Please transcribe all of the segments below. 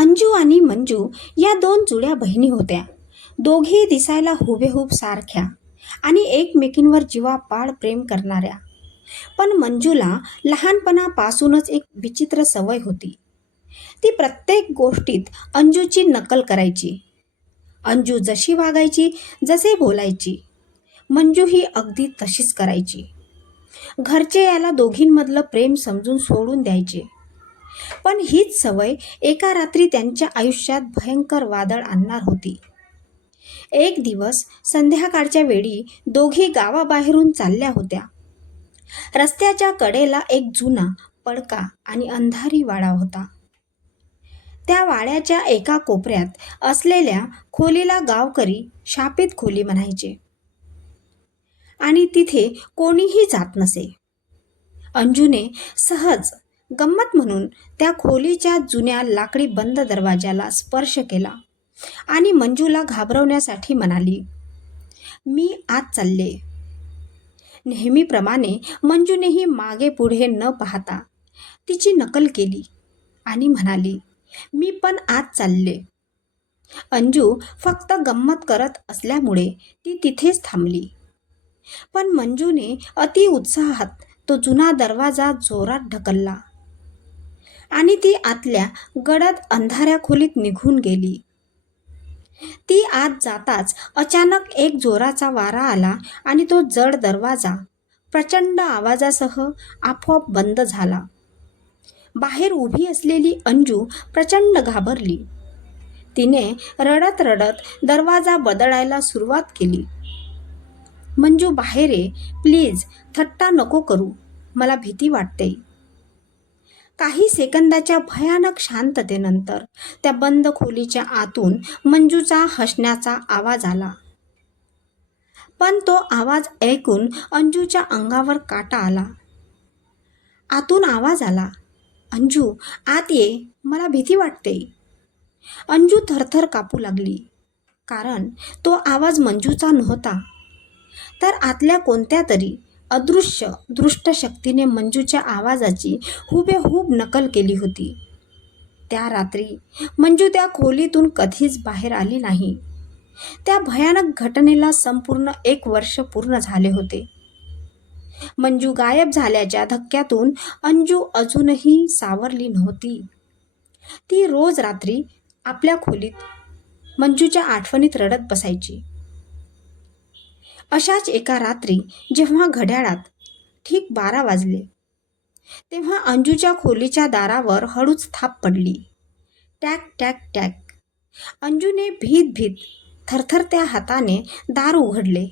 अंजू आणि मंजू या दोन जुळ्या बहिणी होत्या. दोघी दिसायला हुबेहूब सारख्या आणि एकमेकींवर जीवापाड प्रेम करणाऱ्या. पण मंजूला लहानपणापासूनच एक विचित्र सवय होती. ती प्रत्येक गोष्टीत अंजूची नकल करायची. अंजू जशी वागायची, जसे बोलायची, मंजू ही अगदी तशीच करायची. घरचे याला दोघींमधलं प्रेम समजून सोडून द्यायचे. पण हीच सवय एका रात्री त्यांच्या आयुष्यात भयंकर वादळ आणणार होती. एक दिवस संध्याकाळच्या वेळी दोघी गावाबाहेरून चालल्या होत्या. रस्त्याच्या कडेला एक जुना, पडका आणि अंधारी वाडा होता. त्या वाड्याच्या एका कोपऱ्यात असलेल्या खोलीला गावकरी शापित खोली म्हणायचे आणि तिथे कोणीही जात नसे. अंजूने सहज गंमत म्हणून त्या खोलीच्या जुन्या लाकडी बंद दरवाजाला स्पर्श केला आणि मंजूला घाबरवण्यासाठी म्हणाली, "मी आत चालले." नेहमीप्रमाणे मंजूनेही मागे पुढे न पाहता तिची नकल केली आणि म्हणाली, "मी पण आत चालले." अंजू फक्त गंमत करत असल्यामुळे ती तिथेच थांबली. पण मंजूने अति उत्साहात तो जुना दरवाजा जोरात ढकलला आणि ती आतल्या गडद अंधाऱ्या खोलीत निघून गेली. ती आत जाताच अचानक एक जोराचा वारा आला आणि तो जड दरवाजा प्रचंड आवाजासह आपोआप बंद झाला. बाहेर उभी असलेली अंजू प्रचंड घाबरली. तिने रडत रडत दरवाजा बदलायला सुरुवात केली. "मंजू, बाहेर ये प्लीज, थट्टा नको करू, मला भीती वाटते." काही सेकंदाच्या भयानक शांततेनंतर त्या बंद खोलीच्या आतून मंजूचा हसण्याचा आवाज आला. पण तो आवाज ऐकून अंजूच्या अंगावर काटा आला. आतून आवाज आला, "अंजू, आत ये, मला भीती वाटते." अंजू थरथर कापू लागली, कारण तो आवाज मंजूचा नव्हता, तर आतल्या कोणत्या तरी अदृश्य दृष्ट शक्तीने मंजूच्या आवाजाची हुबेहूब नकल केली होती. त्या रात्री मंजू त्या खोलीतून कधीच बाहेर आली नाही. त्या भयानक घटनेला संपूर्ण 1 वर्ष पूर्ण झाले होते. मंजू गायब झाल्याच्या धक्क्यातून अंजू अजूनही सावरली नव्हती. ती रोज रात्री आपल्या खोलीत मंजूच्या आठवणीत रडत बसायची. अशाच एका रात्री जेव्हा घड्याळात ठीक 12 वाजले, तेव्हा अंजूच्या खोलीच्या दारावर हळूच थाप पडली. Tack tack tack. अंजूने भीत भीत थरथरत्या हाताने दार उघडले.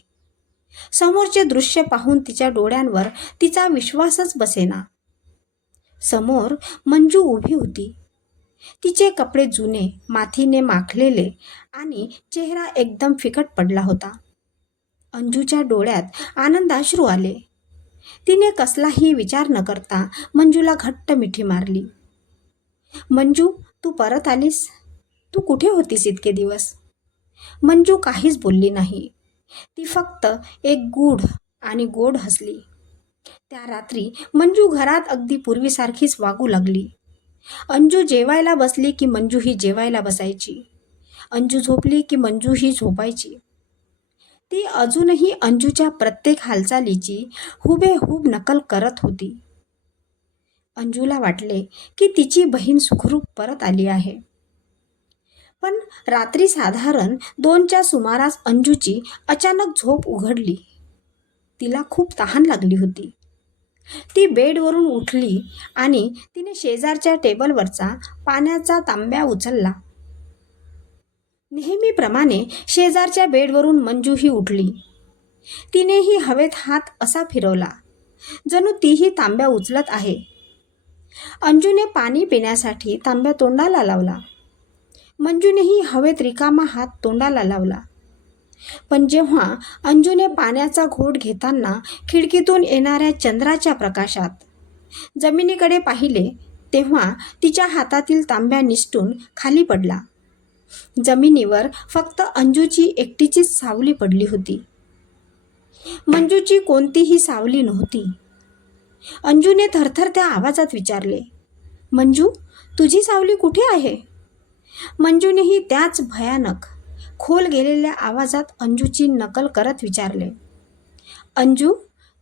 समोरचे दृश्य पाहून तिच्या डोळ्यांवर तिचा विश्वासच बसेना. समोर मंजू उभी होती. तिचे कपडे जुने, मातीने माखलेले आणि चेहरा एकदम फिकट पडला होता. अंजूच्या डोळ्यात आनंदाश्रू आले. तिने कसलाही विचार न करता मंजूला घट्ट मिठी मारली. "मंजू, तू परत आलीस? तू कुठे होतीस इतके दिवस?" मंजू काहीच बोलली नाही. ती फक्त एक गूढ आणि गोड हसली. त्या रात्री मंजू घरात अगदी पूर्वीसारखीच वागू लागली. अंजू जेवायला बसली की मंजू ही जेवायला बसायची. अंजू झोपली की मंजू ही झोपायची. ती अजूनही अंजूच्या प्रत्येक हालचालीची हुबेहूब नकल करत होती. अंजूला वाटले की तिची बहीण सुखरूप परत आली आहे. पण रात्री साधारण 2च्या सुमारास अंजूची अचानक झोप उघडली. तिला खूप तहान लागली होती. ती बेडवरून उठली आणि तिने शेजारच्या टेबलवरचा पाण्याचा तांब्या उचलला. नेहमीप्रमाणे शेजारच्या बेडवरून मंजू ही उठली. तिनेही हवेत हात असा फिरवला, जणू तीही तांब्या उचलत आहे. अंजूने पाणी पिण्यासाठी तांब्या तोंडाला लावला. मंजूनेही हवेत रिकामा हात तोंडाला लावला. पण जेव्हा अंजूने पाण्याचा घोट घेताना खिडकीतून येणाऱ्या चंद्राच्या प्रकाशात जमिनीकडे पाहिले, तेव्हा तिच्या हातातील तांब्या निसटून खाली पडला. जमिनीवर फक्त अंजूची एकटीचीच सावली पडली होती. मंजूची कोणतीही सावली नव्हती. अंजूने थरथरत्या आवाजात विचारले, "मंजू, तुझी सावली कुठे आहे?" मंजूनेही त्याच भयानक खोल गेलेल्या आवाजात अंजूची नकल करत विचारले, अंजू,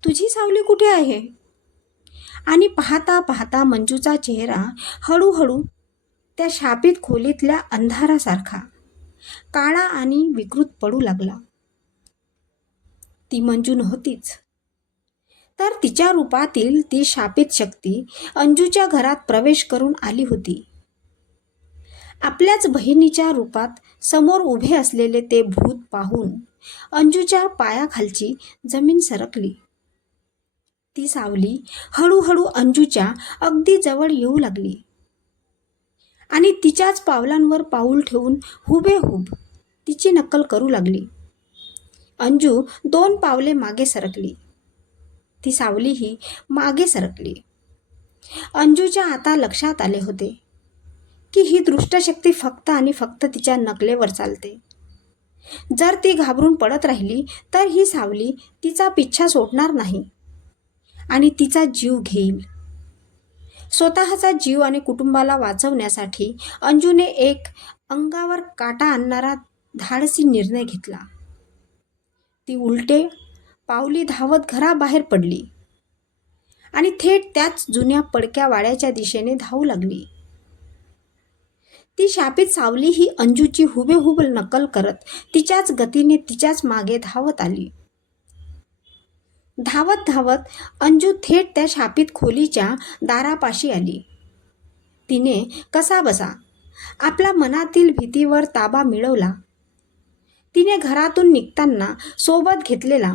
तुझी सावली कुठे आहे? आणि पाहता पाहता मंजूचा चेहरा हळूहळू त्या शापित खोलीतल्या अंधारासारखा काळा आणि विकृत पडू लागला. ती मंजू नव्हतीच, तर तिच्या रूपातील ती शापित शक्ती अंजूच्या घरात प्रवेश करून आली होती. आपल्याच बहिणीच्या रूपात समोर उभे असलेले ते भूत पाहून अंजूच्या पायाखालची जमीन सरकली. ती सावली हळूहळू अंजूच्या अगदी जवळ येऊ लागली आणि तिच्याच पावलांवर पाऊल ठेवून हुबेहूब तिची नक्कल करू लागली. अंजू 2 पावले मागे सरकली. ती सावलीही मागे सरकली. अंजूच्या आता लक्षात आले होते की ही दृष्टशक्ती फक्त आणि फक्त तिच्या नकलेवर चालते. जर ती घाबरून पडत राहिली तर ही सावली तिचा पिच्छा सोडणार नाही आणि तिचा जीव घेईल. स्वतःचा जीव आणि कुटुंबाला वाचवण्यासाठी अंजूने एक अंगावर काटा आणणारा धाडसी निर्णय घेतला. ती उलटे पावली धावत घराबाहेर पडली आणि थेट त्याच जुन्या पडक्या वाड्याच्या दिशेने धावू लागली. ती शापित सावली ही अंजूची हुबेहूब नकल करत तिच्याच गतीने तिच्याच मागे धावत आली. धावत धावत अंजू थेट त्या शापित खोलीच्या दारापाशी आली. तिने कसाबसा आपल्या मनातील भीतीवर ताबा मिळवला. तिने घरातून निघताना सोबत घेतलेला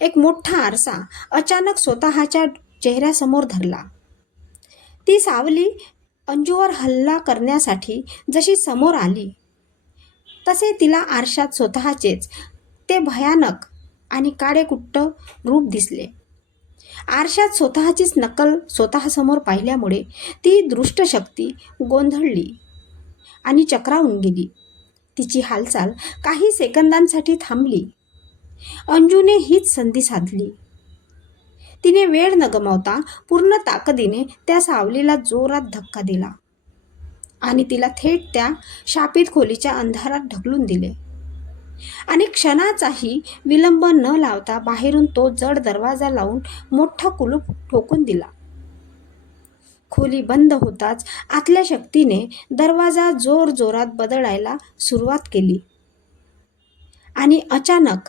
एक मोठा आरसा अचानक स्वतःच्या चेहऱ्यासमोर धरला. ती सावली अंजूवर हल्ला करण्यासाठी जशी समोर आली तसे तिला आरशात स्वतःचेच ते भयानक आणि काळेकुट्ट रूप दिसले. आरशात स्वतःचीच नकल स्वतःसमोर पाहिल्यामुळे ती दृष्टशक्ती गोंधळली आणि चक्रावून गेली. तिची हालचाल काही सेकंदांसाठी थांबली. अंजूने हीच संधी साधली. तिने वेळ न गमावता पूर्ण ताकदीने त्या सावलीला जोरात धक्का दिला आणि तिला थेट त्या शापित खोलीच्या अंधारात ढकलून दिले आणि क्षणाचाही विलंब न लावता बाहेरून तो जड दरवाजा लावून मोठा कुलूप ठोकून दिला. खोली बंद होताच आतल्या शक्तीने दरवाजा जोरजोरात बदलायला सुरुवात केली आणि अचानक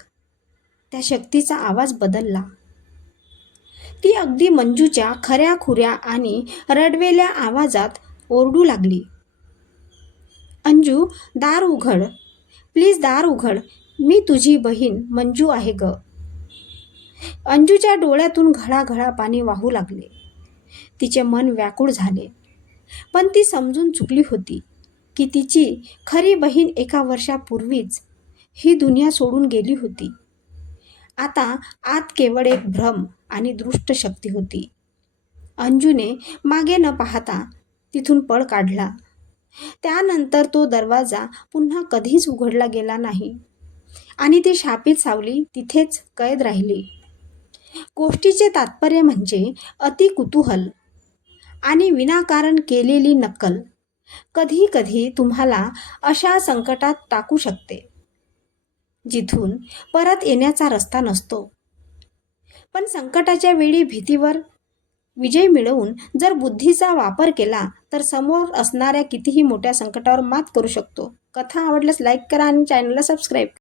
त्या शक्तीचा आवाज बदलला. ती अगदी मंजूच्या खऱ्याखुऱ्या आणि रडवेल्या आवाजात ओरडू लागली, अंजू, दार उघड, प्लीज दार उघड, मी तुझी बहीण मंजू आहे ग. अंजूच्या डोळ्यातून घळाघळा पाणी वाहू लागले. तिचे मन व्याकुळ झाले, पण ती समजून चुकली होती की तिची खरी बहीण एका वर्षापूर्वीच ही दुनिया सोडून गेली होती. आता आत केवळ एक भ्रम आणि दृष्ट शक्ती होती. अंजूने मागे न पाहता तिथून पळ काढला. त्यानंतर तो दरवाजा पुन्हा कधीच उघडला गेला नाही आणि ती शापित सावली तिथेच कैद राहिली. गोष्टीचे तात्पर्य म्हणजे अति कुतूहल आणि विनाकारण केलेली नक्कल कधी कधी तुम्हाला अशा संकटात टाकू शकते जिथून परत येण्याचा रस्ता नसतो. पण संकटाच्या वेळी भीतीवर विजय मिळवून जर बुद्धीचा वापर केला तर समोर असणाऱ्या कितीही मोठ्या संकटावर मात करू शकतो. कथा आवडल्यास लाईक करा आणि चॅनलला सबस्क्राईब करा.